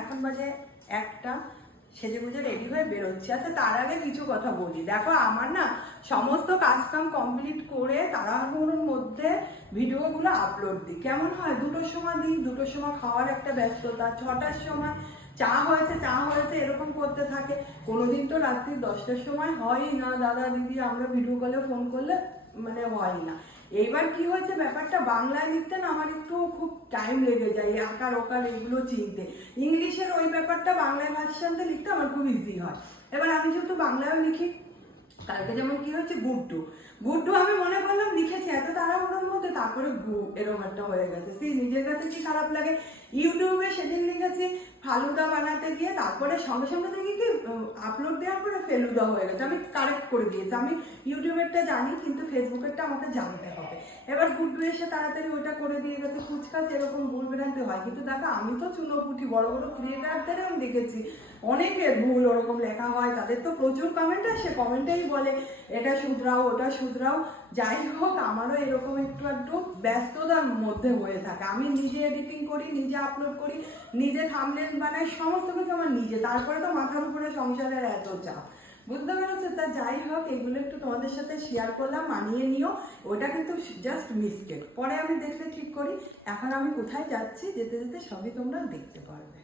এখন বাজে 1টা, সেজেগুজে রেডি হয়ে বেরোচ্ছি। আচ্ছা তার আগে কিছু কথা বলি। দেখো আমার না সমস্ত কাজকাম কমপ্লিট করে তাড়াহুড়োর মধ্যে ভিডিওগুলো আপলোড দিই। কেমন হয়, 2টোর সময় দিই, 2টোর সময় খাওয়ার একটা ব্যস্ততা, 6টার সময় চা হয়েছে এরকম করতে থাকে। কোনোদিন তো রাত্রি 10টার সময় হয়ই না, দাদা দিদি আমরা ভিডিও কলে ফোন করলে মানে হয় না। এইবার কি হয়েছে ব্যাপারটা, বাংলায় লিখতে না আমার একটু খুব টাইম লেগে যায়, আকার ওকার এগুলো চিনতে। ইংলিশের ওই ব্যাপারটা বাংলায় ভার্সানতে লিখতে আমার খুব ইজি হয়। এবার আমি যেহেতু বাংলায়ও লিখি, কালকে যেমন কি হয়েছে গুড্ডু আমি মনে করলাম লিখেছি এত তাড়াহুড়োর মধ্যে, তারপরে এরকম একটা হয়ে গেছে। সেই নিজের কাছে কি খারাপ লাগে। ইউটিউবে সেদিন লিখেছি ফালুদা বানাতে গিয়ে, তারপরে সঙ্গে সঙ্গে দেখি কি আপলোড দেওয়ার পরে ফেলুদা হয়ে গেছে। আমি কারেক্ট করে দিয়েছি। আমি ইউটিউবেরটা জানি কিন্তু ফেসবুকেরটা আমাকে জানতে হবে। এবার গুড্ডু এসে তাড়াতাড়ি ওটা করে দিয়ে গেছে। ফুচকাছ এরকম ভুল বেরাতে হয়, কিন্তু দেখো আমি তো চুনোপুটি বড় বড় ক্রিয়েটারদেরও আমি দেখেছি অনেকের ভুল ওরকম লেখা হয়, তাদের তো প্রচুর কমেন্ট আসে, কমেন্টেই বলে এটা শুধরাও ওটা শুধরাও। যাই হোক আমারও এরকম একটু একটু ব্যস্ততার মধ্যে হয়ে থাকে। আমি নিজে এডিটিং করি, নিজে আপলোড করি, নিজে থাম্বনেল বানাই, সমস্ত কিছু আমার নিজে। তারপরে তো মাথার উপরে সংসারের এত চাপ, বুঝতে পেরেছো? তা যাই হোক এগুলো একটু তোমাদের সাথে শেয়ার করলাম, মানিয়ে নিও। ওটা কিন্তু জাস্ট মিস্টেক, পরে আমি দেখলে ঠিক করি। এখন আমি কোথায় যাচ্ছি, যেতে যেতে সবই তোমরা দেখতে পারবে।